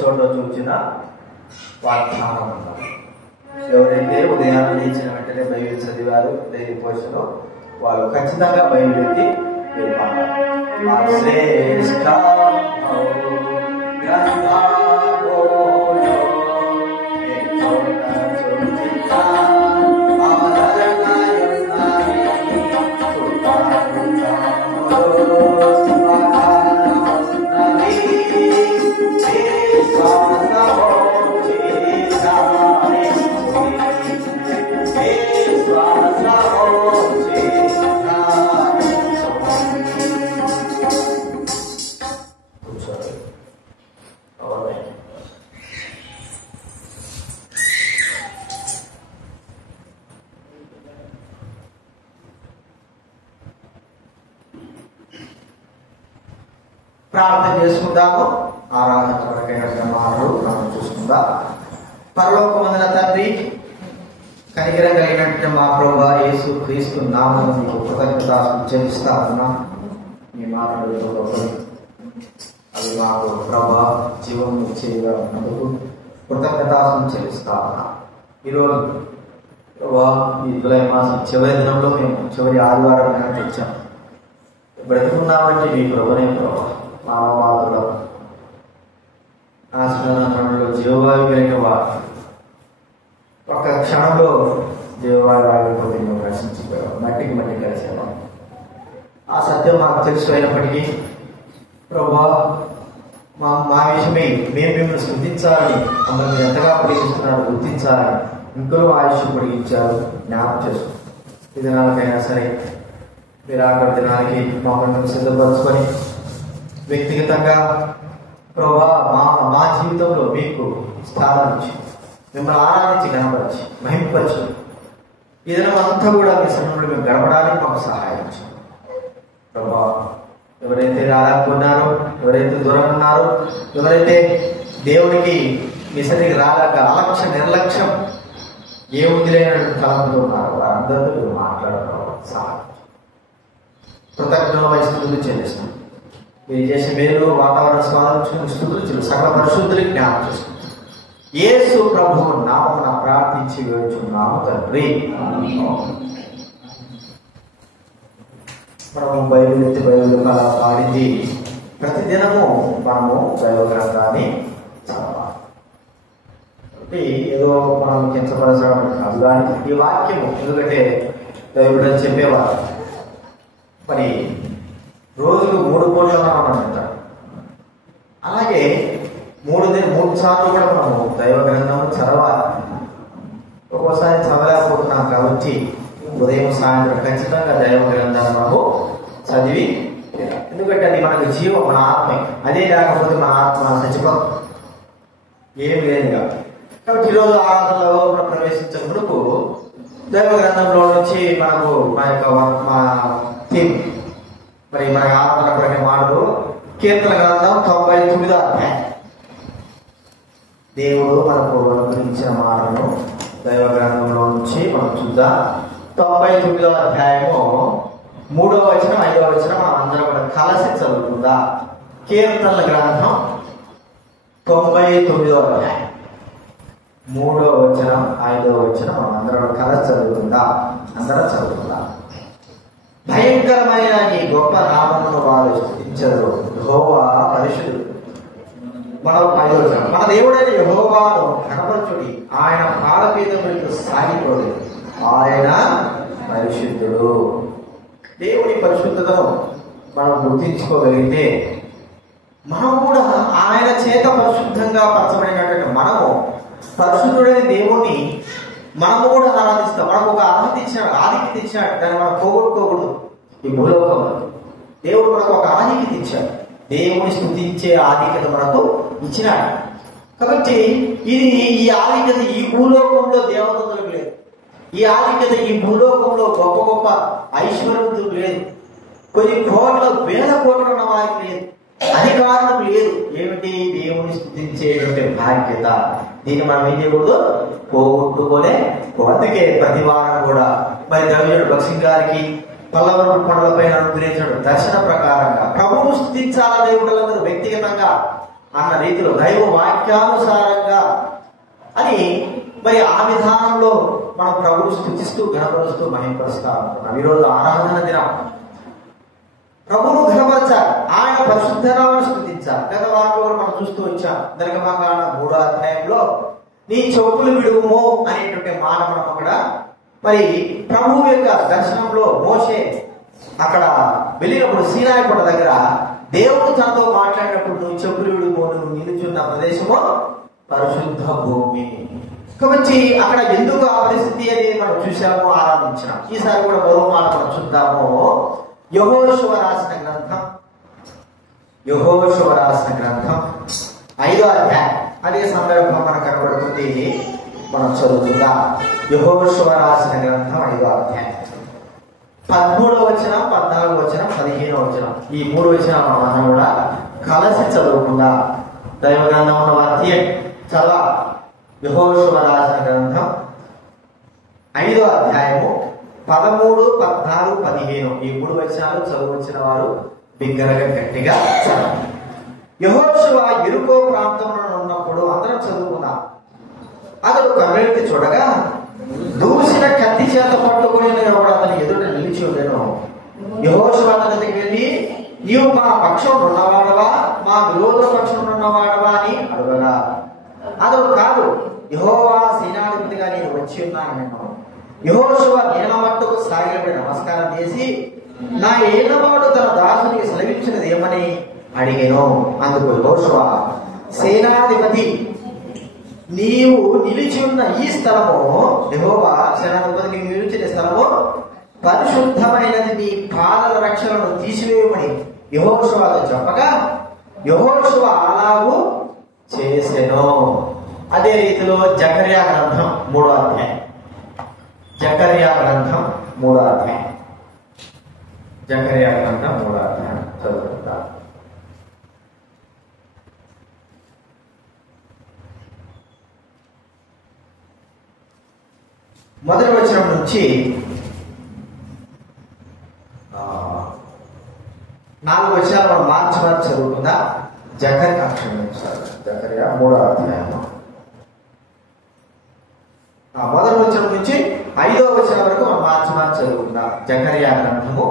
చోట చూసిన వాగ్దానం అన్నారు. ఎవరైతే ఉదయాన్నే లేచిన వెంటనే బైబిల్ చదివారు డైలీ పోషన్లో, వాళ్ళు ఖచ్చితంగా బైబిల్ ఎత్తి శ్రేష్ఠ ప్రార్థన చేసుకుందాము. ఆరాధన కొరకైన మాటలు మనం చూసుకుందాం. పరలోకమందున తండ్రి, కనికరం కలిగినట్టు మా ప్రభువా యేసు క్రీస్తు నామమున మీకు కృతజ్ఞతాస్తుతులు చెల్లిస్తా ఉన్నాం. మీ మాటలు అవి మాకు ప్రభా జీవం ఇచ్చేవిగా ఉన్నందుకు కృతజ్ఞతాస్తుతులు చెల్లిస్తా ఉన్నాం. ఈరోజు ప్రభా ఈ జూలై మాసం చివరి దినంలో మేము చివరి ఆదివారం తెచ్చాం. బ్రతుకున్నామంటే మీ ప్రభునే ప్రభా. మామబాధలో ఆశ్రమంలో జీవవాయు కలిగిన వారు ఒక క్షణంలో జీవవాయు ఆగిపోతే మేము రక్షించిపోయాం. మట్టికి మట్టి కలిసాము. ఆ సత్యం మాకు తెలుసు అయినప్పటికీ ప్రభా మా విషయమై మేము మిమ్మల్ని స్మృతించాలని, మమ్మల్ని ఎంతగా ప్రేమిస్తున్నారో గుర్తించాలని ఇంకో ఆయుష్ పొడిగించారు. జ్ఞాపకం చేసుకో. ఈ దినాలకైనా సరే మీరు ఆఖరి దినానికి మమ్మల్ని సిద్ధపరచుకొని వ్యక్తిగతంగా ప్రభా మా జీవితంలో మీకు స్థానం ఇచ్చి మిమ్మల్ని ఆరాధించి కనపరిచి మహింపరచు. ఈ దినం అంతా కూడా మీ సమయంలో మేము గడపడానికి మాకు సహాయం చేయండి ప్రభా. ఎవరైతే రాలేకున్నారో, ఎవరైతే దూరం ఉన్నారో, ఎవరైతే దేవునికి మీ సరికి రాలేక అలక్ష్య నిర్లక్ష్యం ఏముంది లేనటువంటి తలంతో ఉన్నారో వారందరితో మీరు మాట్లాడడం సహాయం. కృతజ్ఞత వయసులు చెల్లిస్తాం. మీరు చేసే మేలు వాతావరణ స్వాదించుకుని స్తుతులు సకల పరిశుద్ధులకి జ్ఞాపకం చేస్తుంది. యేసు ప్రభువు నామమున ప్రార్థించి వేడుచున్నాము తండ్రి. మనము బైబిల్ ఎత్తి బైబిల్ అలా పాడింది ప్రతిదినము మనము దైవ గ్రంథాన్ని చదవాలి. ఏదో మనం కించపరచడం కాదు, కానీ ఈ వాక్యము ఎందుకంటే దైవుడు అని చెప్పేవారు. మరి రోజుకు 3 పూటలు మనం అంటారు. అలాగే 3 సార్లు కూడా మనము దైవ గ్రంథము చదవాలి. ఒక్కోసారి చదవలేకపోతున్నాం కాబట్టి ఉదయం సాయంత్రం ఖచ్చితంగా దైవ గ్రంథాన్ని మనము చదివి, ఎందుకంటే అది మనకు జీవం, మన ఆత్మే. అదే లేకపోతే మన ఆత్మ చచ్చిపోతుంది, ఏం లేదు కాబట్టి ఈరోజు ఆరాధనలో మనం ప్రవేశించే మునుపు దైవ గ్రంథంలో నుంచి మనకు మా థీమ్, మరి మన ఆత్మల కొరకే మాటలు కీర్తన గ్రంథం 99వ అధ్యాయం. దేవుడు మనకు గురించిన మాటను దైవ గ్రంథంలో నుంచి మనం చూద్దాం. 99వ అధ్యాయము 3వ వచనం 5వ వచనం మనం అందరం కూడా కలిసి చదువుకుందా. కీర్తనల గ్రంథం 99వ అధ్యాయం 3వ వచనం 5వ వచనం మనం అందరం కలిసి చదువుకుందా. అందరం చదువుకుందా. భయంకరమైన ఈ గొప్ప నామమును వారు స్తుతించరు. యెహోవా పరిశుద్ధుడు. మన దేవుడైన యెహోవాను కనపరచుడి. ఆయన పాదపీఠములకు సాగిపోడు. ఆయన పరిశుద్ధుడు. దేవుని పరిశుద్ధతను మనం గుర్తించుకోగలిగితే మనం కూడా ఆయన చేత పరిశుద్ధంగా పరచబడినటువంటి మనము పరిశుద్ధుడైన దేవుణ్ణి మనము కూడా ఆరాధిస్తాం. మనకు ఒక అర్హత ఇచ్చాడు, ఆధిక్యత ఇచ్చాడు. దాన్ని మనం పోగొట్టుకోకూడదు. ఈ భూలోకంలో దేవుడు మనకు ఒక ఆధిక్యత ఇచ్చాడు. దేవుని స్తుతించే ఆధిక్యత మనకు ఇచ్చినాడు. కాబట్టి ఈ ఆధిక్యత ఈ భూలోకంలో దేవతలకు లేదు. ఈ ఆధిక్యత ఈ భూలోకంలో గొప్ప గొప్ప ఐశ్వర్యవంతులకు లేదు. కొన్ని కోట్ల వేల కోట్లు ఉన్న వారికి లేదు. అధికారులకు లేదు. ఏమిటి? దేవుని స్తుతించేటువంటి బాధ్యత. దీన్ని మనం ఏం చేయకూడదు, పోగొట్టుకోలే. అందుకే ప్రతి వారం కూడా మరి దైవజనుడు భక్సింగ్ గారికి పల్లవరం కొండలపైన అనుగ్రహించడం దర్శన ప్రకారంగా ప్రభువు స్తుతించాలా దేవుళ్ళందరూ వ్యక్తిగతంగా అన్న రీతిలో దైవ వాక్యానుసారంగా అని మరి ఆ విధానంలో మనం ప్రభువును స్తుతిస్తూ ఘనపరుస్తూ మహింపరుస్తా ఉంటున్నాం. ఈరోజు ఆరాధన దినం. ప్రభువును ఘనపరచాలి, ఆయన పరిశుద్ధనామను స్తుతించాలి. గత వారంలో మనం చూస్తూ వచ్చాం. నిర్గమకాండ 3వ అధ్యాయంలో నీ చెప్పులు విడువుము అనేటువంటి మాట మనం అక్కడ మరి ప్రభువు యొక్క దర్శనంలో మోషే అక్కడ వెళ్ళినప్పుడు సీనాయి కొండ దగ్గర దేవుడు తనతో మాట్లాడినప్పుడు నువ్వు చెప్పులు విడువుము, నువ్వు నిలుచున్న ప్రదేశము పరిశుద్ధ భూమి. కాబట్టి అక్కడ ఎందుకు ఆ పరిస్థితి అనేది మనం చూసాము, ఆరాధించాం. ఈసారి కూడా మరో మాట మనం చూద్దాము. యెహోషువ రాసిన గ్రంథం 5వ అధ్యాయం. అదే సందర్భం మనకు కనబడుతుంది. మనం చదువుతుందా యెహోషువ రాసిన గ్రంథం 5వ అధ్యాయం 13వ వచనం, 14వ వచనం, 15వ వచనం. ఈ 3 వచనాలు మనం కూడా కలిసి చదువుకుందా. దైవ గ్రంథం ఉన్న వారి చదవ. యెహోషువ రాసిన గ్రంథం 5వ అధ్యాయము 13, 14, 15 ఈ 3 వచనాలు చదువు వచ్చిన వారు బిగ్గరగా గట్టిగా చదవండి. యెహోషువ యెరికో ప్రాంతంలో ఉన్నప్పుడు అందరం చదువుకున్నాం. అతడు కన్నెత్తి చూడగా దూసిన కత్తి చేత పట్టుకుని అతని ఎదుట నిలిచి ఉండెను. యెహోషువ అతని దగ్గరికి వెళ్ళి నీవు మా పక్షం ఉన్నవాడవా మా విరోధ పక్షం ఉన్నవాడవా అని అడగగా అతడు కాదు, యెహోవా సేనాధిపతిగా నేను వచ్చి ఉన్నాను. యెహోషువ నేలమట్టుకు సాగిలపడి నమస్కారం చేసి నా ఏలవాడు తన దాసునికి సెలవిచ్చినది ఏమని అడిగాను. అందుకు యెహోషువ సేనాధిపతి నీవు నిలిచి ఉన్న ఈ స్థలము, యెహోవా సేనాధిపతి నీవు నిలిచిన స్థలము పరిశుద్ధమైనది, నీ పాదల రక్షణను తీసివేయమని యెహోషువతో చెప్పగా యెహోషువ అలాగూ చేసెను. అదే రీతిలో జకర్యా గ్రంథం 3వ అధ్యాయం. జకర్యా గ్రంథం 3వ అధ్యాయం. జకర్యా గ్రంథం 3వ అధ్యాయం చదువుకుంటా. మొదటి వచనం నుంచి 4 వచనాలు మనం మార్చి చదువుకుందా. జకర్యా 3వ అధ్యాయం మొదటి వచనం నుంచి 5వ వచనం వరకు మనం మార్చి చదువుకుందాం. జకర్యా గ్రంథము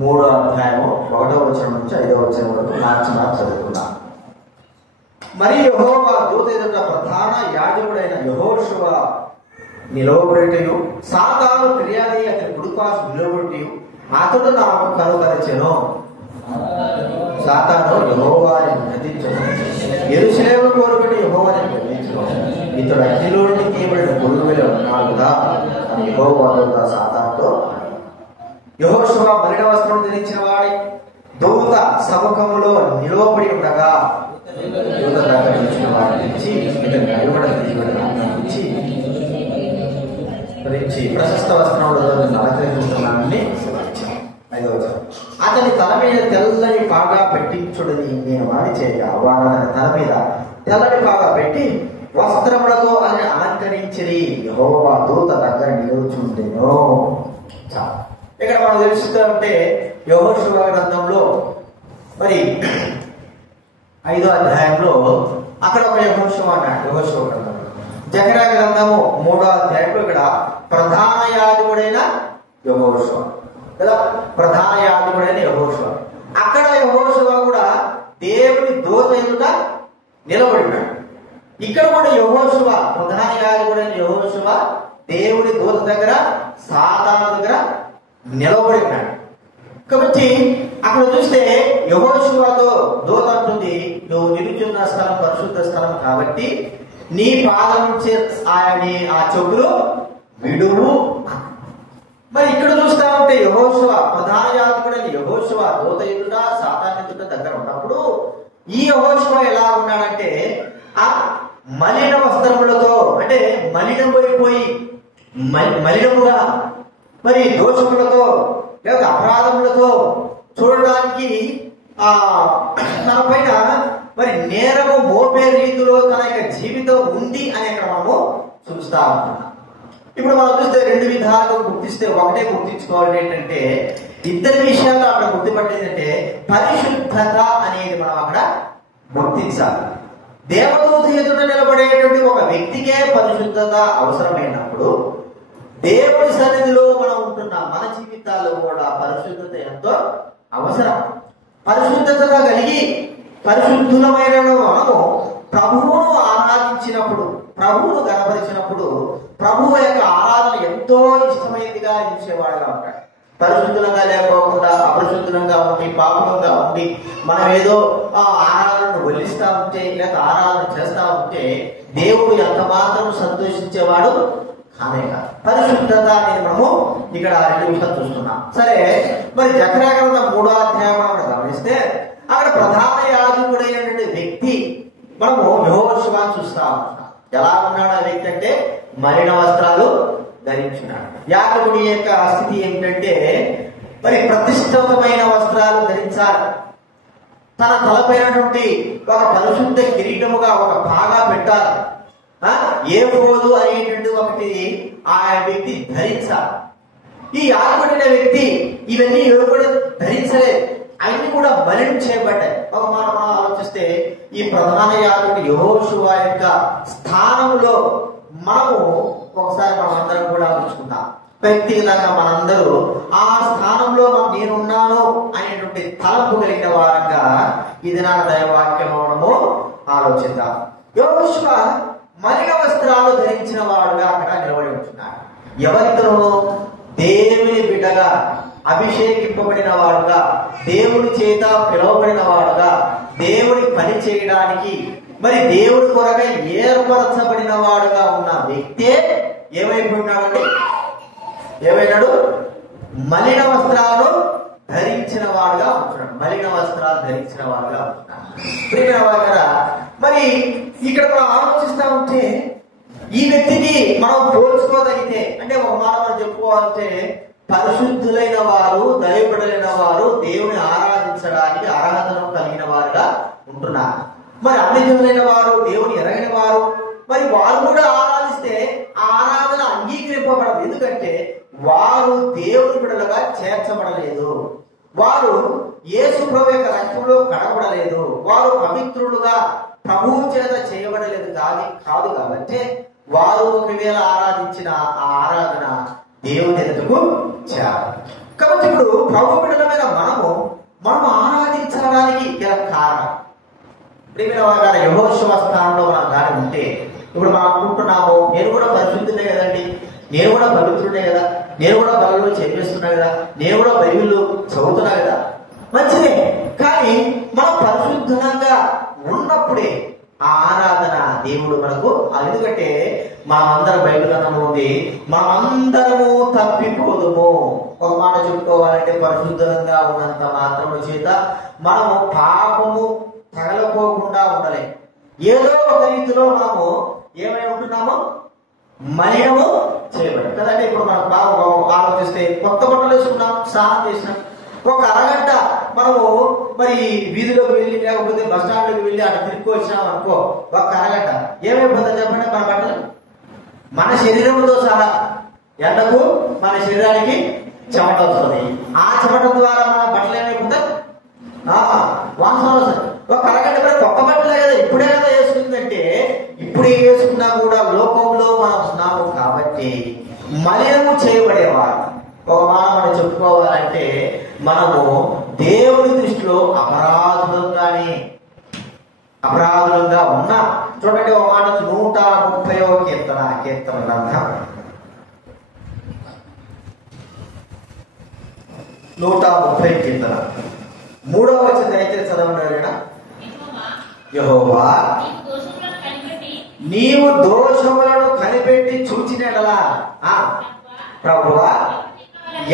3వ అధ్యాయము 1వ వచనం నుంచి 5వ వచనం వరకు మార్చి చదువుకుందాం. మరి యెహోవా దూత ఎదుట ప్రధాన యాజకుడైన యెహోషువ నిలవబెట్టయు సాతాను ఫిర్యాది అతని కుడిపాసు నిలబెట్టయు అతడు నాకు కనుపరిచెను. సాతాను యెహోవాని గద్దించెను, యెరూషలేము కోరుబడి యెహోవాని గద్దించెను. ఇతడు అగ్నిలో నుండి తీయబడిన పురుగుల ఉన్నాడుగా అని యెహోవా దూత సాతానుతో, యెహోషువ మలిన వస్త్రం ధరించిన వాడి దూత సముఖములో నిలవబడి ఉండగా దూత దగ్గర నిలిచిన వాడిని తెచ్చి ఇతను నడిచి ప్రశస్త వస్త్రంలో అలంకరించుకున్నానని అతని తల మీద తెల్లని పాగా పెట్టించుడని నేను వాడి చేయగా వారు అతని తల మీద తెల్లని పాగా పెట్టి వస్త్రములతో అని అలంకరించిరి. యెహోవా దూత దగ్గర నిలుచుండెను. ఇక్కడ మనం తెలుస్తుంటే యెహోషువ గ్రంథంలో మరి 5వ అధ్యాయంలో అక్కడ ఒక యెహోషువ అన్నాడు. యెహోషువ గ్రంథంలో జకర్యా గ్రంథము 3వ అధ్యాయంలో ఇక్కడ ప్రధాన యాజకుడైన యెహోషువ కదా, ప్రధాన యాజకుడైన యెహోషువ. అక్కడ యెహోషువ కూడా దేవుని దూత ఎదుట నిలబడినాడు. ఇక్కడ కూడా యెహోషువ ప్రధాన యాజకుడైన యెహోషువ దేవుని దూత దగ్గర సాతాను దగ్గర నిలబడినాడు. కాబట్టి అక్కడ చూస్తే యెహోషువతో దూత అంటుంది, నువ్వు నిలుచున్న స్థలం పరిశుద్ధ స్థలం కాబట్టి నీ పాదం నుంచి ఆ చెప్పులు విడువు. మరి ఇక్కడ చూస్తా ఉంటే యెహోషువ ప్రధాన యాజకుడైన యెహోషువ దూత ఎదుట సాతాను ఎదుట దగ్గర ఉన్నప్పుడు ఈ యెహోషువ ఎలా ఉన్నాడంటే ఆ మలిన వస్త్రములతో, అంటే మలినమైపోయి మలినముగా మరి దోషములతో లేక అపరాధములతో చూడడానికి తన పైన మరి నేరము మోపే రీతిలో తన యొక్క జీవితం ఉంది అని అక్కడ మనము చూస్తా ఉన్నాం. ఇప్పుడు మనం చూస్తే 2 విధాలుగా గుర్తిస్తే ఒకటే గుర్తించుకోవాలి ఏంటంటే, ఇద్దరి విషయాలు అక్కడ గుర్తుపట్టేది అంటే పరిశుద్ధత అనేది మనం అక్కడ గుర్తించాలి. దేవదూత ఎదుట నిలబడేటువంటి ఒక వ్యక్తికే పరిశుద్ధత అవసరమైనప్పుడు దేవుడి సన్నిధిలో మనం ఉంటున్న మన జీవితాల్లో కూడా పరిశుద్ధత ఎంతో అవసరం. పరిశుద్ధతగా కలిగి పరిశుద్ధులమైన మనము ప్రభువును ఆరాధించినప్పుడు, ప్రభువును గణపరిచినప్పుడు ప్రభువు యొక్క ఆరాధన ఎంతో ఇష్టమైనదిగా ఇచ్చేవాడుగా ఉంటాడు. పరిశుద్ధంగా లేకోకుండా అపరిశుద్ధంగా ఉండి పాపంగా ఉండి మనం ఏదో ఆ ఆరాధనను వల్లిస్తా ఉంటే లేక ఆరాధన చేస్తా ఉంటే దేవుడు ఎంత మాత్రం సంతోషించేవాడు కానే కాదు. పరిశుద్ధత అనేది మనము ఇక్కడ 2 విషయాలు చూస్తున్నాం. సరే, మరి జకర్యా గ్రంథం 3వ అధ్యాయం మనం గమనిస్తే అక్కడ ప్రధాన యాజకుడైనటువంటి వ్యక్తి మనము యెహోషువను చూస్తా ఉంటాం. ఎలా ఉన్నాడు ఆ వ్యక్తి అంటే మలిన వస్త్రాలు ధరించినాడు. యాజకుడి యొక్క స్థితి ఏమిటంటే మరి ప్రతిష్ఠితమైన వస్త్రాలు ధరించాలి. తన తలపైనటువంటి ఒక పరిశుద్ధ కిరీటముగా ఒక బాగా పెట్టాలి. ఏఫోదు అనేటువంటి ఒకటి ఆ వ్యక్తి ధరించాలి. ఈ యాజకుడైన వ్యక్తి ఇవన్నీ ఎవరు కూడా ధరించలేదు, అన్ని కూడా మలినం చేయబడ్డాయి. ఒక మనం ఆలోచిస్తే ఈ ప్రధాన యాజకుడు యెహోషువ యొక్క స్థానంలో మనము ఒకసారి మనందరం కూడా ఉంచుకుందాం. వ్యక్తిగతంగా మనందరూ ఆ స్థానంలో నేనున్నాను అనేటువంటి తలంపు కలిగిన వారంగా ఇది నా దైవవాక్యం మనము ఆలోచిద్దాం. యెహోషువ మలిన వస్త్రాలు ధరించిన వాడుగా అక్కడ నిలబడి ఉంటున్నాడు. ఎవరితో? దేవుని బిడ్డగా అభిషేకింపబడిన వాడుగా, దేవుని చేత పిలువబడిన వాడుగా, దేవుని పని చేయడానికి మరి దేవుడి కొరకై ఏర్పరచబడిన వాడుగా ఉన్న వ్యక్తే ఏమైపోయినాడండి? ఏమైనాడు? మలిన వస్త్రాలు ధరించిన వాడుగా ఉంటున్నాడు. మలిన వస్త్రాలు ధరించిన వాడుగా ఉంటున్నాడు. ప్రియమైన వారులారా, మరి ఇక్కడ మనం ఆలోచిస్తా ఉంటే ఈ వ్యక్తికి మనం పోల్చుకోగలిగితే అంటే ఒక మాట మనం చెప్పుకోవాలంటే పరిశుద్ధులైన వారు, దైవబడులైన వారు దేవుని ఆరాధించడానికి అర్హతను కలిగిన వారుగా ఉంటున్నారు. మరి అన్యజనులైన వారు, దేవుని ఎరగిన వారు, మరి వారు కూడా ఆరాధిస్తే ఆ ఆరాధన అంగీకరింపబడదు. ఎందుకంటే వారు దేవుని బిడ్డలుగా చేర్చబడలేదు, వారు యేసు ప్రభు యొక్క రక్తంలో కడగబడలేదు, వారు పవిత్రులుగా ప్రభువు చేత చేయబడలేదు కాదు. కాబట్టి వారు ఒకవేళ ఆరాధించిన ఆ ఆరాధన దేవుని ఎదుటకు చేయాలి. కాబట్టి ఇప్పుడు ప్రభు బిడ్డలమైన మనం ఆరాధించడానికి గల కారణం ప్రియమైన వారు యెహోషువ స్థానంలో మనం కానీ ఉంటే ఇప్పుడు మనం అనుకుంటున్నాము, నేను కూడా పరిశుద్ధుడే కదండి, నేను కూడా పవిత్రుడే కదా, నేను కూడా బైబిల్లో చెప్పేస్తున్నా కదా, నేను కూడా బైబిల్లో చదువుతున్నా కదా, మంచిదే. కానీ మనం పరిశుద్ధంగా ఉన్నప్పుడే ఆ ఆరాధన దేవుడు మనకు, ఎందుకంటే మనమందరం బైబిల్ గ్రంథంలో ఉంది, మనమందరము తప్పిపోదుము. ఒక మాట చెప్పుకోవాలంటే పరిశుద్ధంగా ఉన్నంత మాత్రము చేత మనము పాపము తగలపోకుండా ఉండలే. ఏదో ఒక రీతిలో మనము ఏమై ఉంటున్నామో మలినము చేయబడి కదంటే. ఇప్పుడు మనం బాగా ఆలోచిస్తే కొత్త బట్టలు వేసుకున్నాం, స్నానం చేసినాం, ఒక అరగంట మనము మరి వీధిలోకి వెళ్ళి లేకపోతే బస్ స్టాండ్లోకి వెళ్ళి అక్కడ తిరిగి వచ్చినాం అనుకో, ఒక అరగంట ఏమైపోతుంది చెప్పండి? మన బట్టలు మన శరీరంతో సహా ఎండకు మన శరీరానికి చెమట వస్తుంది. ఆ చెమట ద్వారా మన బట్టలు ఏమైపోతాయి? వాసన వస్తుంది. ఒక అరగంట కూడా కొత్త బట్టలే కదా, ఇప్పుడే కదా వేసుకుందంటే ఇప్పుడే వేసుకున్నా కూడా లోకంలో మనం ఉన్నాము కాబట్టి మలినము చేయబడేవారు. ఒక మాట మనం చెప్పుకోవాలంటే మనము దేవుని దృష్టిలో అపరాధులంగా ఉన్నా. చూడండి ఒక మాట 130వ కీర్తన గ్రంథం 130 కీర్తన 3వ వచనం దయచేసి చదవండి. యెహోవా నీవు దోషములను కనిపెట్టి చూచినట్లా ప్రభువా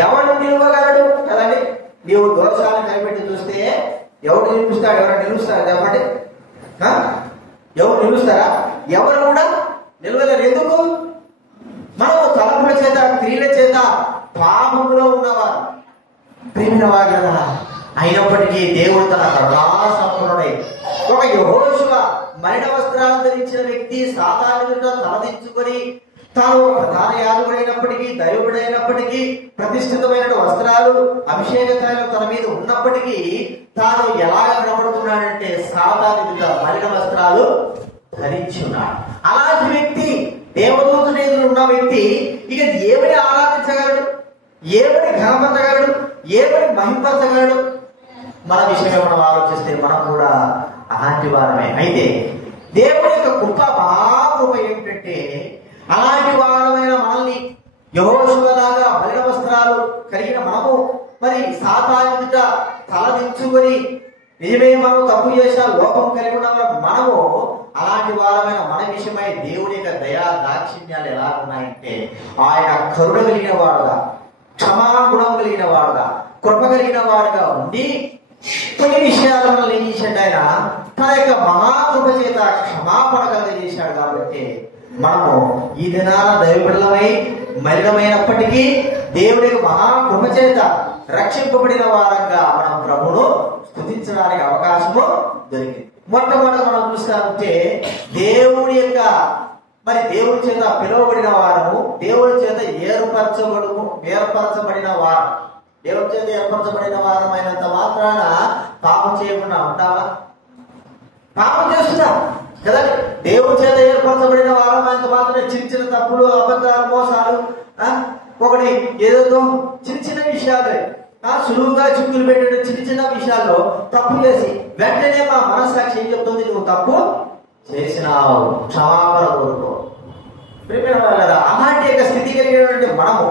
ఎవడు నిలవగలడు కదండి. నీవు దోషాలను కనిపెట్టి చూస్తే ఎవడు నిలుస్తాడు? ఎవరు నిలుస్తాడు చెప్పండి? ఎవరు నిలుస్తారా? ఎవరు కూడా నిలవలేరు. ఎందుకు? మనము తలంపుల చేత క్రియల చేత పాపములో ఉన్నవారు ప్రేమిన వారు కదా. అయినప్పటికీ దేవుడు తన కరుణాసంపన్నుడై ఒక యెహోషువ మలిన వస్త్రాలు ధరించిన వ్యక్తి సాతానుడితో తలదించుకొని తాను ప్రధాన యాజకుడైనప్పటికీ, దైవుడైనప్పటికీ, ప్రతిష్ఠితమైన వస్త్రాలు, అభిషేక తైలం తన మీద ఉన్నప్పటికీ తాను ఎలాగ కనబడుతున్నాడంటే సాధారణ మలిన వస్త్రాలు ధరించి ఉన్నాడు. అలాంటి వ్యక్తి, దేవదూతుని ఎదురు ఉన్న వ్యక్తి ఇక ఏమని ఆరాధించగలడు, ఏమని ఘనపరచగలడు, ఏమని మహింపరచగలడు? మన విషయమే మనం ఆలోచిస్తే మనం కూడా అలాంటి వారమే. అయితే దేవుని యొక్క కృప, మహాకృప ఏమిటంటే అలాంటి వారమైన మనల్ని యెహోషువలాగా మలిన వస్త్రాలు కలిగిన మనము మరి సాతాను తలదించుకొని నిజమే మనం తప్పు చేసిన లోపం కలిగి ఉన్న మనము అలాంటి వారమైన మన విషయమై దేవుని యొక్క దయా దాక్షిణ్యాలు ఎలా ఉన్నాయంటే ఆయన కరుణ కలిగిన వాడుగా, క్షమాగుణం కలిగిన వాడుగా, కృప కలిగిన వాడుగా ఉండి కొన్ని విషయాలను ఏం చేశాడు? ఆయన తన యొక్క మహాకృప చేత క్షమాపణ కలిగజేశాడు. కాబట్టి మనము ఈ దినాన దైవబిడ్డలమై మలినమైనప్పటికీ దేవుడి మహాకృప చేత రక్షింపబడిన వారంగా మనం ప్రభువును స్తుతించడానికి అవకాశము దొరికింది. మొట్టమొదటి మనం చూస్తామంటే దేవుడి యొక్క దేవుడి చేత పిలువబడిన వారము, దేవుడి చేత ఏర్పరచబడిన వారు. దేవుడి చేత ఏర్పరచబడిన వారం అయినంత మాత్రాన పాపం చేయకుండా ఉంటావా? పాపం చేస్తున్నాం కదా. దేవుడి చేత ఏర్పరచబడిన వారం అయినంత మాత్రమే చిన్న చిన్న తప్పులు, అబద్ధాలు, మోసాలు, ఒకటి ఏదో చిన్న చిన్న విషయాలు సులువుగా చిక్కులు పెట్టే చిన్న చిన్న విషయాల్లో తప్పు చేసి వెంటనే మా మనస్సాక్షి ఏం చెప్తుంది? నువ్వు తప్పు చేసినావు, క్షమాపణ కోరుకో. అలాంటి యొక్క స్థితి కలిగినటువంటి మనము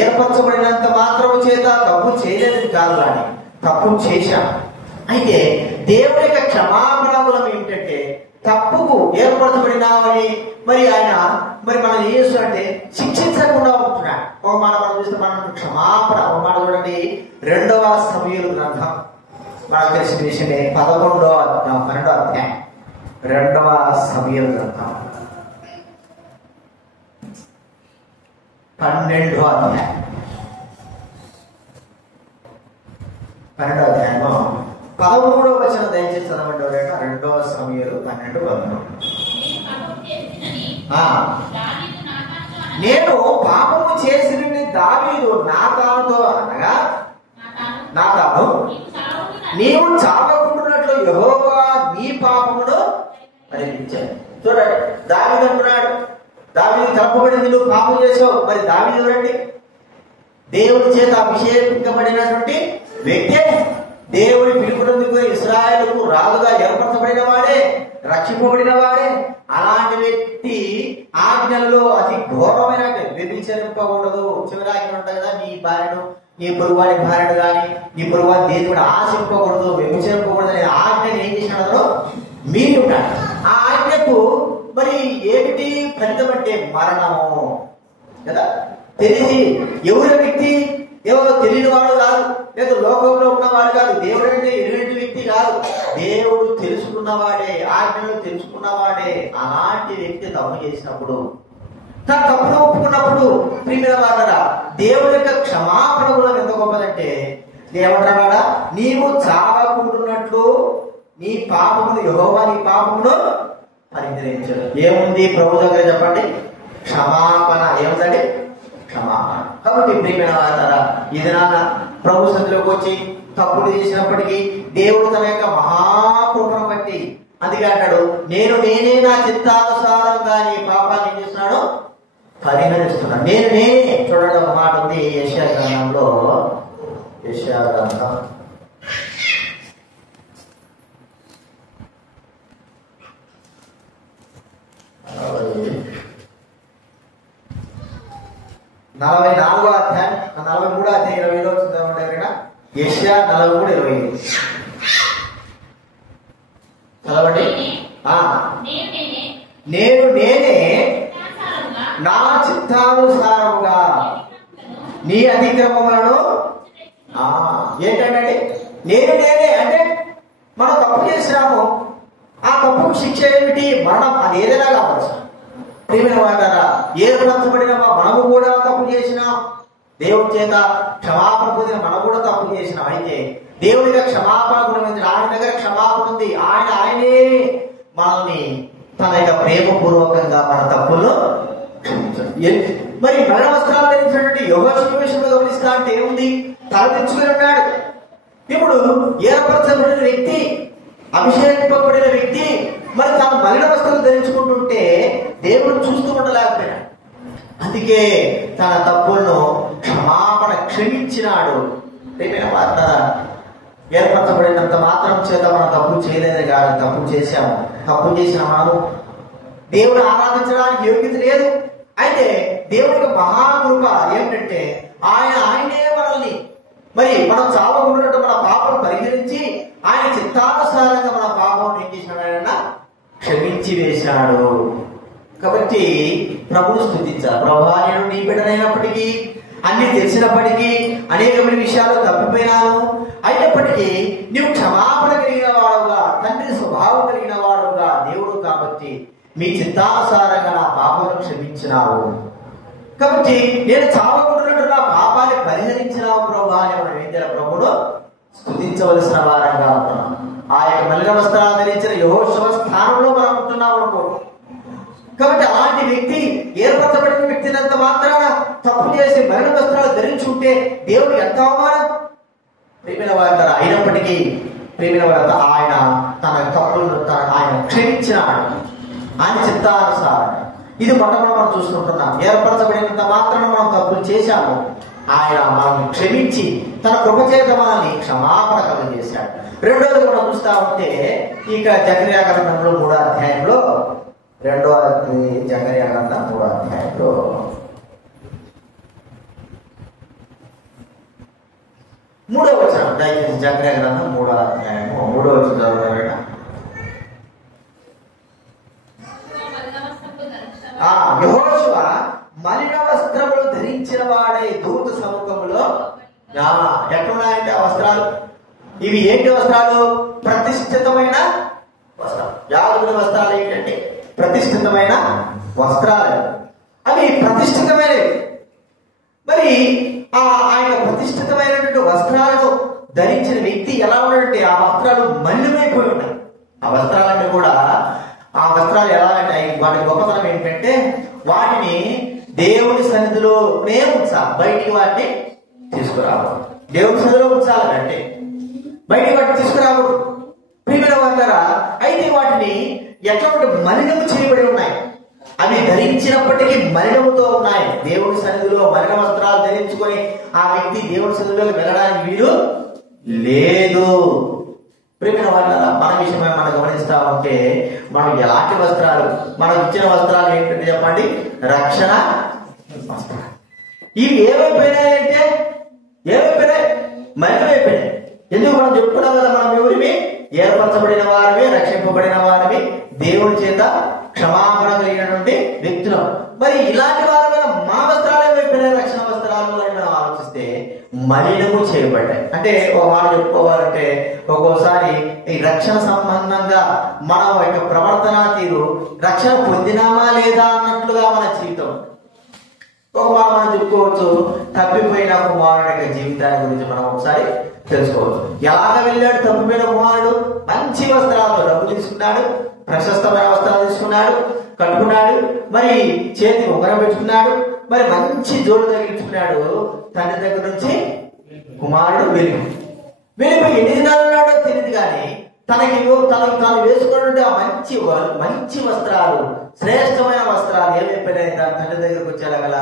ఏర్పరచబడినంత మాత్రము చేత తప్పు చేయలేదు కాదు, కానీ తప్పు చేశాం. అయితే దేవుడి యొక్క క్షమాపణములం ఏమిటంటే తప్పుకు ఏర్పరచబడినామని ఆయన మనం ఏం చేస్తున్నాడంటే శిక్షించకుండా ఉంటున్నాడు. ఒక మాట మనం చూస్తే మనం క్షమాపణ, ఒక మాట చూడండి, 2వ సమూయేలు గ్రంథం మనకు తెలిసిన విషయమే, 12వ అధ్యాయం 2వ సమూయేలు గ్రంథం 12వ అధ్యాయం 12వ అధ్యాయంలో 13వ వచనం దయచేసి చదవండి. 2వ సమూయేలు 12:13. నేను పాపము చేసిన దావీదు నాతానుతో అనగా, నాతాను నీవు చావకుంటున్నట్లు యెహోవా నీ పాపమును పరిహరించాడు. చూడండి, దావీదు అంటున్నాడు, దావీదు తలపబడింది, నువ్వు పాపం చేసావు. మరి దావీదు చూడండి, దేవుడి చేత అభిషేకించబడినటువంటి వ్యక్తే, దేవుడి పిలుపునందుకు ఇశ్రాయేలుకు రాజుగా ఏర్పరచబడిన వాడే, రక్షింపబడిన వాడే. అలాంటి వ్యక్తి ఆజ్ఞలలో అతి ఘోరమైన వ్యభిచరింపకూడదు. చివరి ఆజ్ఞ ఉంటుంది కదా, నీ భార్యను, నీ పొరుగువాడి భార్యను కానీ నీ పొరుగువాడి దేని కూడా ఆశింపకూడదు, వ్యభిచరింపకూడదు అనే ఆజ్ఞను ఏం చేసినాడో మీరు ఉంటాడు. ఆ ఆజ్ఞకు ఏమిటి ఫలితం అంటే మరణము కదా. తెలిసి ఎవరి వ్యక్తి ఎవరో తెలియని వాడు కాదు, లేదా లోకంలో ఉన్నవాడు కాదు, దేవుడు అంటే ఎటువంటి వ్యక్తి కాదు, దేవుడు తెలుసుకున్నవాడే, ఆజ్ఞలు తెలుసుకున్నవాడే. అలాంటి వ్యక్తి తప్పు చేసినప్పుడు, తన తప్పును ఒప్పుకున్నప్పుడు ప్రియమైన వారరా, దేవుడి యొక్క క్షమాపణ కూడా ఎంత గొప్పదంటే ఏమంటాడా, నీవు చావకుంటున్నట్లు నీ పాపమును యెహోవా నీ పాపమును పరిహరించాడు. ఏముంది ప్రభు దగ్గర చెప్పండి? క్షమాపణ. ఏముందండి? క్షమాపణ. కాబట్టి ప్రియమైన వారరా, ఈ దినాన ప్రభు సన్నిధిలోకి వచ్చి తప్పులు చేసినప్పటికీ దేవుడు తన యొక్క మహాకృపను బట్టి అందుకే అంటాడు, నేనే నా చిత్తానుసారంగా నీ పాపాన్ని ఏం చేస్తున్నాడు? పరిహరిస్తున్నాడు. నేనే. చూడండి, ఒక మాట ఉంది యెషయా గ్రంథంలో, యెషయా గ్రంథం 44వ అధ్యాయం 43వ అధ్యాయం 20లో చూద్దామంటే యెషయా 43:25 చదవండి. నేనే నా చిత్తానుసారముగా నీ అతిక్రమములను ఏంటంటే నేనే అంటే మనం తప్పు చేసినాము, ఆ తప్పుకు శిక్ష ఏమిటి? మరణం. అది ఏదైనా కావచ్చు. ప్రియమైన వారరా, ఏర్పరచబడిన మనము కూడా తప్పు చేసినాం, దేవుడి చేత క్షమాపణ పొందిన మనం కూడా తప్పు చేసినాం. అయితే దేవుడి యొక్క క్షమాపణ ఉంది, ఆయన దగ్గర క్షమాపణ ఉంది. ఆయనే మనల్ని తన యొక్క ప్రేమపూర్వకంగా మన తప్పులను మరి మరణ వస్త్రాలు ధరించినటువంటి యెహోషువ విషయంలో గమనిస్తా అంటే ఏముంది? తల తెచ్చుకుని ఉన్నాడు. ఇప్పుడు ఏర్పరచబడిన వ్యక్తి, అభిషేకింపబడిన వ్యక్తి మరి తాను మలిన వస్త్రాలు ధరించుకుంటుంటే దేవుడు చూస్తూ ఉండలేకపోయాడు. అందుకే తన తప్పులను క్షమాపణ క్షమించినాడు. వార్త ఏర్పరచబడినంత మాత్రం చేత మనం తప్పు చేయలేదు కాదు, తప్పు చేశాము. తప్పు చేసిన మనము దేవుడు ఆరాధించడానికి యోగ్యత లేదు. అయితే దేవుడికి మహాకృప ఏమిటంటే ఆయనే మనల్ని మరి మనం చావకుండాన్నట్టు మన పాపం పరిహరించి ఆయన చిత్తానుసారంగా మన పాపం ఏం చేసినాడు? ఆయన క్షమించి వేశాడు. కాబట్టి ప్రభువును స్తుతించాలి. ప్రభువా, నేను నీ బిడ్డనైనప్పటికీ, అన్ని తెలిసినప్పటికీ, అనేకమైన విషయాలు తప్పిపోయినాను, అయినప్పటికీ నీవు క్షమాపణ కలిగిన వాడుగా, తండ్రి స్వభావం కలిగిన వాడుగా దేవుడు కాబట్టి మీ చిత్తానుసారంగా నా పాపాలను క్షమించినావు. కాబట్టి నేను చావకుండాన్నట్టు నా పాపాన్ని పరిహరించినావు ప్రభువా అని మనం ఏం చేయాలి? ప్రభువును స్తుతించవలసిన వారంగా ఉంటున్నాం. ఆ యొక్క మలిన వస్త్రాలు ధరించిన యెహోషువ స్థానంలో మనం ఉంటున్నాం అనుకో. కాబట్టి అలాంటి వ్యక్తి, ఏర్పరచబడిన వ్యక్తినంత మాత్రాన తప్పు చేసి మలిన వస్త్రాలు ధరించుంటే దేవుడు ఎంత అవమానం. ప్రియమైన వార్త అయినప్పటికీ ప్రియమైన వార్త ఆయన తన తప్పులను ఆయన క్షమించినాడు, ఆయన చిత్తానుసారం. ఇది మొట్టమొదటి మనం చూసుకుంటున్నాం. ఏర్పరచబడినంత మాత్రాన మనం తప్పులు చేశాము, ఆయన మనల్ని క్షమించి తన కృప చేత మనల్ని క్షమాపణ కలుగజేశాడు. రెండోది మనం చూస్తా ఉంటే ఇక జకర్యా గ్రంథంలో 3వ అధ్యాయంలో, జకర్యా గ్రంథం 3వ అధ్యాయంలో 3వ వచనం. దయచేసి జకర్యా గ్రంథం 3వ అధ్యాయము 3వ వచనం చదవగలరా? యెహోషువ మలిన వస్త్రములు ధరించిన వాడే దూత సముఖంలో ఎక్కడున్నాయంటే ఆ వస్త్రాలు. ఇవి ఏంటి వస్త్రాలు? ప్రతిష్ఠితమైన వస్త్రాలు. యాజకుల వస్త్రాలు ఏంటంటే ప్రతిష్ఠితమైన వస్త్రాలు. అవి ప్రతిష్ఠితమైనవి. మరి ఆయన ప్రతిష్ఠితమైనటువంటి వస్త్రాలను ధరించిన వ్యక్తి ఎలా ఉన్నాడంటే ఆ వస్త్రాలు మలినమైపోయి ఉన్నాయి. ఆ వస్త్రాలన్నీ కూడా, ఆ వస్త్రాలు ఎలా ఉంటాయి? వాటి గొప్పతనం ఏంటంటే వాటిని దేవుని సన్నిధిలోనే ఉంచాలి, బయటికి వాటిని తీసుకురావడం. దేవుని సన్నిధిలో ఉంచాలి అంటే బయటికి వాటిని తీసుకురావడం. ప్రియమైన వారులారా, అయితే వాటిని ఎట్లా మలినము చేయబడి ఉన్నాయి. అవి ధరించినప్పటికీ మలినముతో ఉన్నాయి. దేవుని సన్నిధిలో మలిన వస్త్రాలు ధరించుకొని ఆ వ్యక్తి దేవుని సన్నిధిలోకి వెళ్ళడానికి వీలు లేదు. ప్రియమైన వారులారా, మన విషయమై మనం గమనిస్తా ఉంటే మనం ఎలాంటి వస్త్రాలు, మనం ఇచ్చిన వస్త్రాలు ఏంటంటే చెప్పండి? రక్షణ వస్త్రాలు. ఇవి ఏమైపోయినాయంటే మలినమైపోయినాయి. ఎందుకు మనం చెప్పుకున్నాం కదా, మనం ఎవరివి? ఏర్పరచబడిన వారివి, రక్షింపబడిన వారివి, దేవుని చేత క్షమాపణ కలిగినటువంటి వ్యక్తులం. మరి ఇలాంటి వారి మీద మా వస్త్రాలు ఏమైపోయినాయి? రక్షణ వస్త్రాలు అని మనం ఆలోచిస్తే మలినము చేయబడ్డాయి. అంటే ఒక మాట చెప్పుకోవాలంటే ఒక్కోసారి ఈ రక్షణ సంబంధంగా మన యొక్క ప్రవర్తన తీరు, రక్షణ పొందినామా లేదా అన్నట్లుగా మన జీవితం. ఒక మాట మనం చెప్పుకోవచ్చు, తప్పిపోయిన కుమారుడు యొక్క జీవితాన్ని గురించి మనం ఒకసారి తెలుసుకోవచ్చు. ఎలాగ వెళ్ళాడు తప్పిపోయిన కుమారుడు? మంచి వస్త్రాలతో డబ్బు తీసుకున్నాడు, ప్రశస్తమైన వస్త్రాలు తీసుకున్నాడు, కట్టుకున్నాడు, మరి చేతికి ఉంగరం పెట్టుకున్నాడు, మరి మంచి జోడు తగిలించుకున్నాడు. తండ్రి దగ్గర నుంచి కుమారుడు వెళ్ళిపోయి ఎన్ని దినాలు ఉన్నాడో తెలియదు, కానీ తాను వేసుకున్నటువంటి ఆ మంచి వస్త్రాలు, శ్రేష్టమైన వస్త్రాలు ఏమైపోయినాయి? తన తండ్రి దగ్గరకు వచ్చేలా గల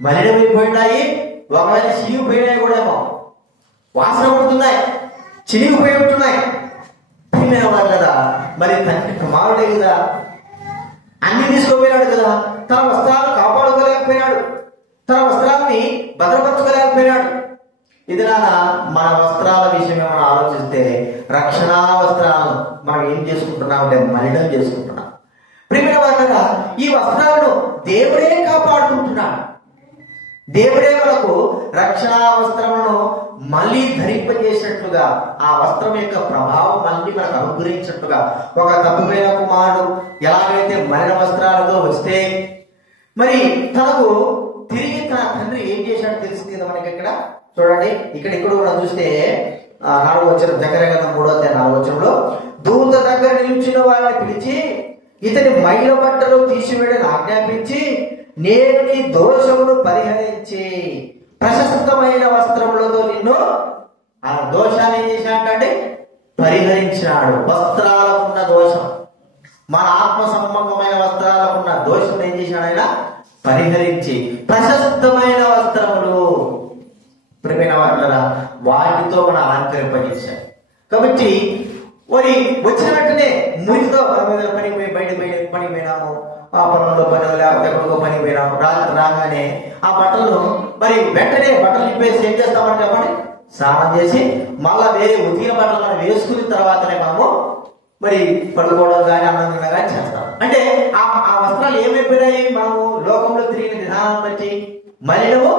మలినమైపోయినాయి. ఒకవేళ చిరిగిపోయినాయి కూడా ఏమో, వాసన పడుతున్నాయి, చిరిగిపోయి ఉంటున్నాయి. వారు కదా, మరి తండ్రి కుమారుడే కదా, అన్ని తీసుకోపోయినాడు కదా, తన వస్త్రాలు కాపాడుకోలేకపోయినాడు, తన వస్త్రాన్ని భద్రపరచుకోలేకపోయినాడు. ఇది మన వస్త్రాల విషయమే మనం ఆలోచిస్తే రక్షణా వస్త్రాలను మనం ఏం చేసుకుంటున్నాం అంటే మలినం చేసుకుంటున్నాం. ప్రియమైన వారులారా, ఈ వస్త్రాలను దేవుడే కాపాడుకుంటున్నాడు. దేవుడే మనకు రక్షణా వస్త్రములను మళ్ళీ ధరింపజేసినట్లుగా, ఆ వస్త్రం యొక్క ప్రభావం మళ్ళీ మనకు అనుగ్రహించినట్లుగా, ఒక తప్పిపోయిన కుమారుడు ఎలాగైతే మలిన వస్త్రాలతో వస్తే మరి తనకు తిరిగి తన తండ్రి ఏం చేశాడో తెలిసింది కదా మనకి. ఇక్కడ చూడండి, ఇక్కడ మనం చూస్తే 4వ వచనం, జకర్యా గ్రంథం 3వ అధ్యాయం 4వ వచనంలో, దూత దగ్గర నిలిచిన వారిని పిలిచి ఇతని మైల బట్టలు తీసివేయడని ఆజ్ఞాపించి నేను నీ దోషమును పరిహరించి ప్రశస్తమైన వస్త్రములతో నిన్ను, ఆ దోషాన్ని ఏం చేసినట్టంటే పరిహరించినాడు. వస్త్రాలకున్న దోషం, మన ఆత్మ సంబంధమైన వస్త్రాలకున్న దోషం ఏం చేశాడు ఆయన? పరిహరించి ప్రశస్తమైన వస్త్రములు, ప్రియమైన వాళ్ళరా, వాటితో మనం అలంకరింపజేశాడు. కాబట్టి మరి వచ్చిన వెంటనే మురికితో పని పనికి పోయినాము, ఆ పొలంలో పని లేకపోతే ఎక్కడికో పనికి పోయినాము, రాత్రి రాగానే ఆ బట్టలు మరి వెంటనే బట్టలు ఇప్పేసి ఏం చేస్తామని చెప్పండి, స్నానం చేసి మళ్ళా వేరే ఉతికిన బట్టలు మనం వేసుకున్న తర్వాతనే మనము మరి పడుకోవడం కానీ అన్నం తినడం కానీ చేస్తాం. అంటే ఆ వస్త్రాలు ఏమైపోయినాయి? మనము లోకంలో తిరిగిన విధానం బట్టి మలినము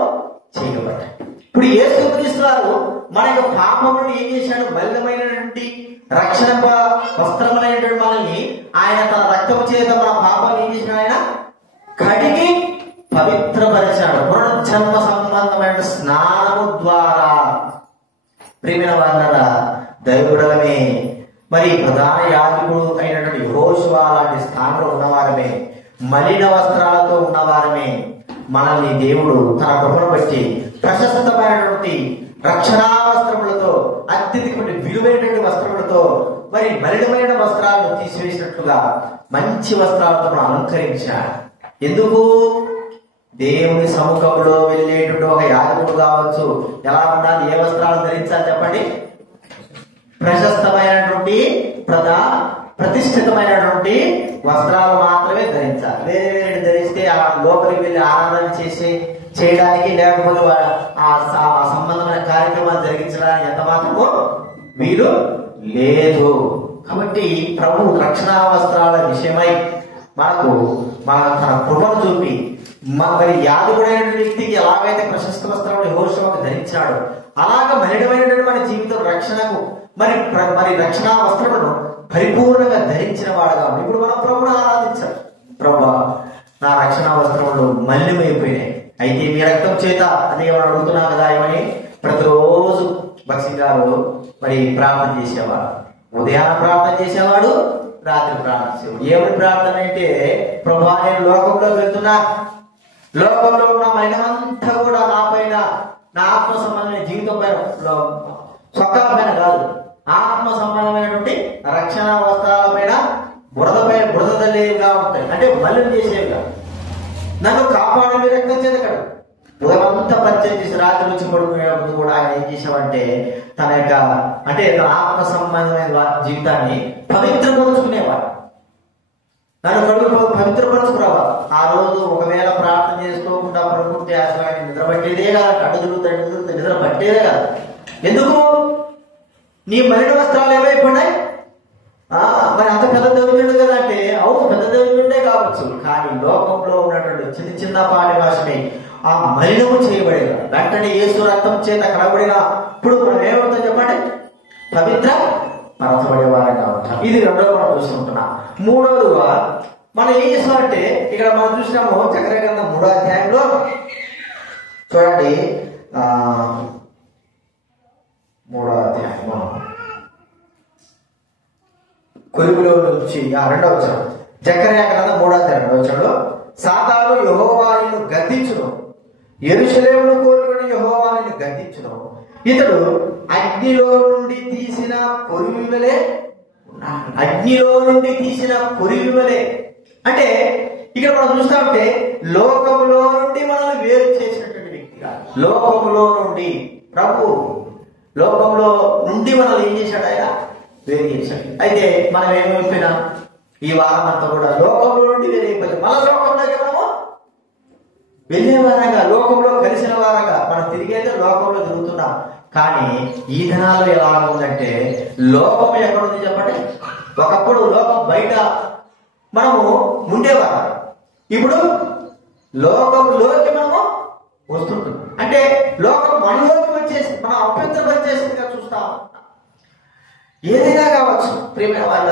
చేయబడ్డాయి. ఇప్పుడు యేసుక్రీస్తు వారు మన యొక్క పాపం నుండి ఏం చేశాడు? మలినమైనటువంటి రక్షణ వస్త్రములైనటువంటి మనల్ని ఆయన తన రక్తము చేత మన పాపాలు ఏం చేశాడు? ఆయన కడిగి పవిత్రపరిచాడు పునర్జన్మ సంబంధమైన స్నానము ద్వారా. ప్రియమైన వాళ్ళ దైవగుడమే, మరి ప్రధాన యాజకుడు అయినటువంటి యెహోషువ లాంటి స్థానంలో ఉన్నవారమే, మలిన వస్త్రాలతో ఉన్నవారమే మనల్ని దేవుడు తన కృపను బట్టి ప్రశస్తమైనటువంటి రక్షణా వస్త్రములతో, అత్యధికమైన విలువైనటువంటి వస్త్రములతో, మరి మలినమైన వస్త్రాలను తీసివేసినట్లుగా మంచి వస్త్రాలతో మనం అలంకరించాడు. ఎందుకు? దేవుని సముఖంలో వెళ్ళేటువంటి ఒక యాజకుడు కావచ్చు, ఎలా ఉండాలి, ఏ వస్త్రాలు ధరించాలి చెప్పండి? ప్రశస్తమైనటువంటి ప్రతిష్ఠితమైనటువంటి వస్త్రాలు మాత్రమే ధరించాలి. వేరే వేరే ధరిస్తే ఆ లోపలికి వెళ్ళి ఆరాధన చేయడానికి లేకపోతే ఆ సంబంధమైన కార్యక్రమాలు జరిగించడానికి ఎంత మాత్రమో వీలు లేదు. కాబట్టి ప్రభు రక్షణ వస్త్రాల విషయమై మనకు తన కృపను చూపి మరి యాజకుడైన వ్యక్తికి ఎలాగైతే ప్రశస్త వస్త్రాలు యెహోషువకు ధరించాడు, అలాగా మలినమైనటువంటి మన జీవితం రక్షణకు మరి రక్షణ వస్త్రమును పరిపూర్ణంగా ధరించిన వాడుగా ఇప్పుడు మనం ప్రభుని ఆరాధించాలి. ప్రభా, నా రక్షణ వస్త్రములు మలినమైపోయినాయి, అయితే మీ రక్తం చేత అదే మనం అడుగుతున్నాం కదా ఏమని ప్రతిరోజు భక్తి గారు మరి ప్రార్థన చేసేవాడు. ఉదయాన ప్రార్థన చేసేవాడు, రాత్రి ప్రార్థన చేసేవాడు. ఏమని ప్రార్థన అంటే, ప్రభా నేను లోకంలో వెళ్తున్నా, లోకంలో ఉన్న మలినమంతా కూడా నా పైన, నా ఆత్మ సంబంధమైన జీవితం పైన, స్వకాల పైన కాదు, ఆత్మ సంబంధమైనటువంటి రక్షణ వస్త్రాల పైన బురద తల్లిగా ఉంటాయి, అంటే మలినం చేసేవిగా. నన్ను కాపాడే రక్తం చేత కదా ఉదయమంతా పరిచయం చేసి రాత్రి నుంచి పడుకునేటప్పుడు కూడా ఆయన ఏం చేసామంటే తన యొక్క అంటే తన ఆత్మ సంబంధమైన జీవితాన్ని పవిత్రపరుచుకునేవాడు. నన్ను కడుగు పవిత్రపరచుకునేవాడు. ఆ రోజు ఒకవేళ ప్రార్థన చేసుకోకుండా పడుకుంటే అసలు ఆయన నిద్ర పట్టేదే కాదు, కడుగులు నిద్ర పట్టేదే కాదు. ఎందుకు? నీ మలిన వస్త్రాలు ఏమైపోయినాయి? మరి అంత పెద్ద దైవజనుడు కదా అంటే, అవును పెద్ద దైవజనుడే కావచ్చు, కానీ లోకంలో ఉన్నటువంటి చిన్న పాటి భాషని ఆ మలినము చేయబడిన వెంటనే యేసు రక్తం చేత కనబడిన ఇప్పుడు మనం ఏమవుతాం చెప్పండి? పవిత్ర పరచబడే వారంగా ఉంటాం. ఇది రెండవ మనం చూసుకుంటున్నాం. మూడవదిగా మనం ఏం చేస్తామంటే, ఇక్కడ మనం చూసినాము జకర్యా గ్రంథం 3వ అధ్యాయంలో చూడండి, 3వ అధ్యాయం కొలుపులో నుంచి 2వ వచనం. జకర్యా గ్రంథం 3వ అధ్యాయం 2వ వచనంలో, సాతాను యెహోవా నిన్ను గద్దించును, యెరూషలేమును కోరుకుని యెహోవా నిన్ను గద్దించును, ఇతడు అగ్నిలో నుండి తీసిన కొరివివలే ఉన్నాడు. అగ్నిలో నుండి తీసిన కొరివివలే అంటే ఇక్కడ మనం చూస్తా ఉంటే లోకములో నుండి మనల్ని వేరు చేసినటువంటి వ్యక్తిగా, లోకములో నుండి ప్రభు లోకంలో నుండి మనల్ని ఏం చేశాడు? ఆయన వేరు చేశాడు. అయితే మనం ఏమైపోయినా ఈ వారం అంతా కూడా లోకంలో నుండి వేరైపోయింది. మన లోకంలోకి మనము వెళ్ళే వారంగా, లోకంలో కలిసిన వారంగా మనం తిరిగైతే లోకంలో తిరుగుతున్నాం. కానీ ఈ దినాల్లో ఎలా ఉందంటే, లోకం ఎక్కడుంది చెప్పండి? ఒకప్పుడు లోకం బయట మనము ఉండేవారం, ఇప్పుడు లోకంలోకి మనము వస్తుంటుంది. అంటే లోకం మనలోకి వచ్చేసి మనం అభ్యంతరపరిచేసిందిగా చూస్తాం. ఏదైనా కావచ్చు ప్రియమైన వాళ్ళ,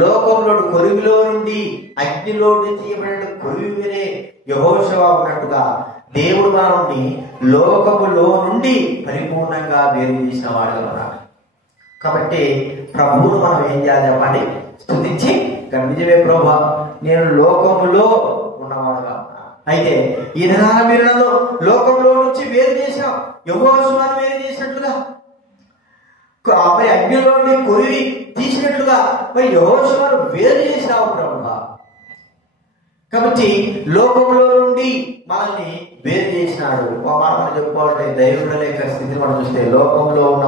లోకంలో కొరివిలో నుండి అగ్నిలో తీయబడిన కొరివినే యెహోషువ ఉన్నట్టుగా దేవుడు మనల్ని లోకములో నుండి పరిపూర్ణంగా వేరు చేసిన వాడుగా ఉన్నాడు. కాబట్టి ప్రభువును మనం ఏం చేయాలి చెప్పండి? స్తుతించి, నిజమే ప్రభా నేను లోకములో ఉన్నవాడుగా ఉన్నా, అయితే ఈ దినాల మీరులలో లోకంలో నుంచి వేరు చేశాం, యెహోషువను వేరు చేసినట్లుగా, మరి అగ్నిలో నుండి కొరివి తీసినట్లుగా మరి యెహోషువను వేరు చేసినావు ప్రభువా. కాబట్టి లోకంలో నుండి మనల్ని వేరు చేసినాడు. మనం చెప్పుకోవాలంటే ధైర్యం లేక స్థితిని మనం చూస్తే లోకంలో ఉన్న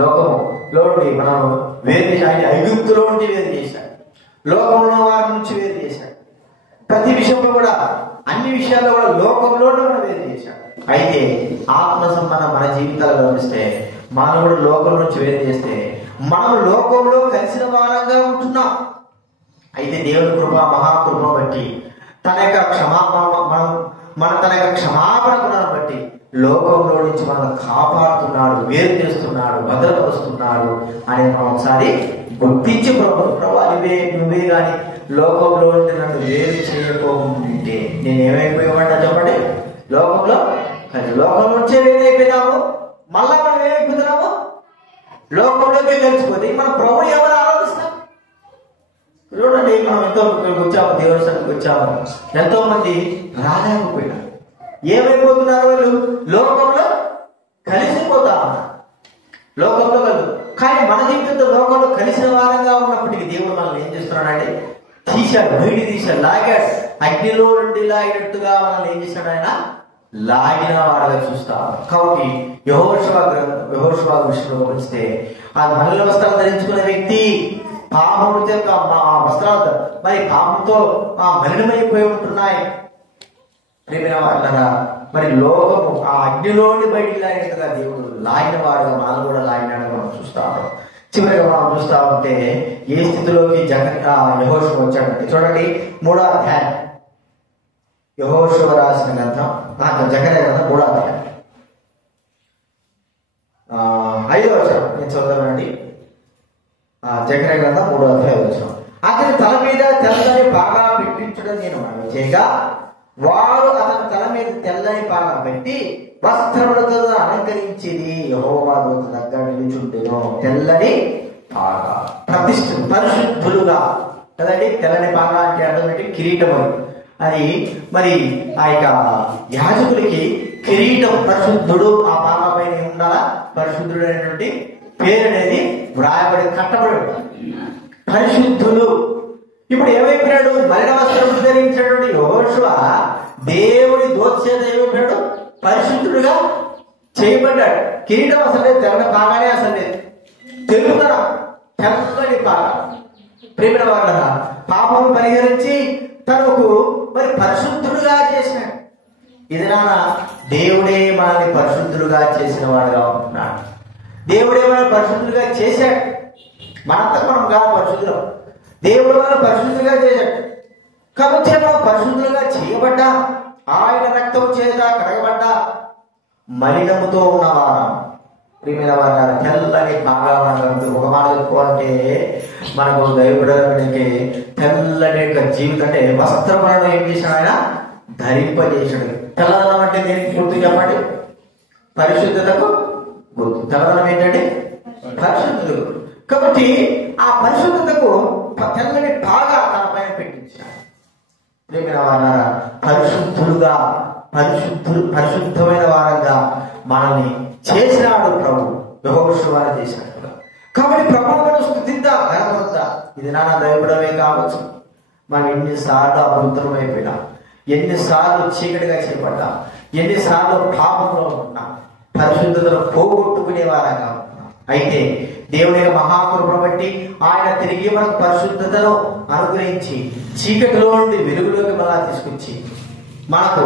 లోకంలో నుండి మనం వేరు చేసి, ఆయన ఐగుప్తులో నుండి వేరు చేశాడు, లోకంలో వారి నుంచి వేరు చేశాడు. ప్రతి విషయంలో కూడా, అన్ని విషయాల్లో కూడా లోకంలోనే మనం వేరు చేశాడు. అయితే ఆత్మ సంబంధం మన జీవితాలు గమనిస్తే మనం కూడా లోకం నుంచి వేరు చేస్తే మనం లోకంలో కలిసిన వారంగా ఉంటున్నాం. అయితే దేవుని కృప మహాకృప బట్టి తన యొక్క క్షమాపణ గుణాన్ని బట్టి లోకంలో నుంచి మనం కాపాడుతున్నాడు, వేరు చేస్తున్నాడు, భద్రపరుస్తున్నాడు అని మనం ఒకసారి గుర్తించి ప్రభు నువ్వే కానీ లోకంలో నుండి నన్ను వేరు చేయకపోతుంటే నేను ఏమైపోయామంటా చెప్పండి. లోకంలో నుంచే వేరైపోయినాము, మళ్ళా మనం ఏమైపోతున్నాము, లోకంలోకి కలిసిపోతే మన ప్రభు ఎవరు ఆలోచిస్తాం. చూడండి, మనం ఎంతో వచ్చాము, దేవుని సన్నిధికి వచ్చాము, ఎంతో మంది రాలేకపోయినారు. ఏమైపోతున్నారు వాళ్ళు? లోకంలో కలిసిపోతా ఉన్నారు, లోకంలో కలదు. కానీ మన జీవితంలో లోకంలో కలిసిన వారంగా ఉన్నప్పటికీ దేవుడు మనల్ని ఏం చేస్తున్నాడంటే తీశాడు, బయట తీశాడు, లాగాడు. అగ్నిలో నుండి లాగినట్టుగా మనల్ని ఏం చేశాడు? ఆయన లాగిన వాడుగా చూస్తాం. కాబట్టి యెహోషువ విషయంలో గమనిస్తే ఆ నల్ల వస్త్రాలు ధరించుకునే వ్యక్తి పాపము వస్త్రాలు మరి పాపంతో మలినమైపోయి ఉంటున్నాయి. ప్రేమైన వాళ్ళరా, మరి లోకము ఆ అగ్నిలోని బయటికి లాగినట్టుగా దేవుడు లాగిన వాడుగా మనం కూడా లాగినాడుగా మనం చూస్తాము. చివరిగా మనం చూస్తా ఉంటే ఏ స్థితిలోకి యెహోషువ వచ్చాడంటే చూడండి, 3వ అధ్యాయం యెహోషువ రాసిన గ్రంథం, జకర్యా గ్రంథం 3వ అధ్యాయం 5వ వచనం నేను చదువుతానండి. జకర్యా గ్రంథం 3వ అధ్యాయం 5వ వచనం. అతని తల మీద తెల్లని బాగా పెట్టించడం నేను మనవి చేయగా వారు అతని తల మీద తెల్లని పాగా పెట్టి వస్త్రములతో అలంకరించింది. యెహోవా దూత దగ్గర నిలుచుంటేను తెల్లని పాగా, పరిశుద్ధులుగా కదండి. తెల్లని పాగా అంటే ఆటోమేటిక్ కిరీటం అది. మరి ఆ యొక్క యాజకులకి కిరీటం పరిశుద్ధుడు ఆ పాగా పైన ఉండాలా, పరిశుద్ధుడు అనేటువంటి పేరు అనేది వ్రాయబడి కట్టబడి పరిశుద్ధులు. ఇప్పుడు ఏమైపోయాడు? మలిన వస్త్రం ధరించినటువంటి యెహోషువ దేవుడి దూత చేత ఏమైపోయాడు? పరిశుద్ధుడుగా చేయబడ్డాడు. కిరీటం అసలు లేదు, తెల్లని పాగానే అసలు లేదు, తెలుగుదనం తెల్లని పాగా. ప్రేమ వాళ్ళ పాపం పరిహరించి తనకు మరి పరిశుద్ధుడుగా చేసినాడు. ఇది నాన్న దేవుడే మనల్ని పరిశుద్ధులుగా చేసిన వాడుగా ఉంటున్నాడు. దేవుడే మనల్ని పరిశుద్ధులుగా చేశాడు. మనంతా మనం కాదు పరిశుద్ధులం, దేవుడు మనం పరిశుద్ధులుగా చేశాడు. కాబట్టి మనం పరిశుద్ధులుగా చేయబడ్డా, ఆయన రక్తం చేత కడగబడ్డా, మలినముతో ఉన్నవారం ప్రియమైన వారు తెల్లని బాగా ఒక మాట చెప్పుకోవాలంటే మనకు దైవడానికి తెల్లని యొక్క జీవితం అంటే వస్త్రములను ఏం చేశాడు? ఆయన ధరింపజేశాడు. తెల్లదనం అంటే దేనికి గుర్తు చెప్పండి? పరిశుద్ధతకు గుర్తు. తెల్లదనం ఏంటంటే పరిశుద్ధుడు. కాబట్టి ఆ పరిశుద్ధతకు తెల్లని బాగా తన పైన పెట్టించాడు. ప్రియమైన వారా, పరిశుద్ధులుగా పరిశుద్ధమైన వారంగా మనల్ని చేసినాడు ప్రభు. యెహోషువ చేసినట్టుగా. కాబట్టి ప్రభువును స్తుతిద్దాం, గణపరుద్దాం. ఇది నాన్న దైవడమే కావచ్చు. మనం ఎన్నిసార్లు అపవిత్రమైపోయినా, ఎన్నిసార్లు చీకటిగా చేపడ్డా, ఎన్నిసార్లు పాపంలో ఉన్నా, పరిశుద్ధతను పోగొట్టుకునే వారంగా ఉన్నా. అయితే దేవుని మహాకృపను బట్టి ఆయన తిరిగి మనకు పరిశుద్ధతను అనుగ్రహించి చీకటిలో నుండి వెలుగులోకి మళ్ళా తీసుకొచ్చి మనకు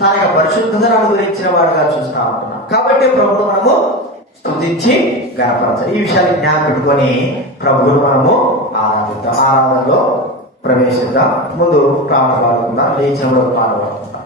తన యొక్క పరిశుద్ధతను అనుగ్రహించిన వాడుగా చూస్తా ఉంటున్నాం. కాబట్టి ప్రభువు మనము స్తుతించి గణపరచాలి. ఈ విషయాన్ని జ్ఞానం పెట్టుకొని ప్రభువును మనము ఆరాధిద్దాం. ఆరాధనలో ప్రవేశిద్దాం. ముందు ప్రార్థన పాడుకుందాం, లేచిన పాట పాడుకుందాం.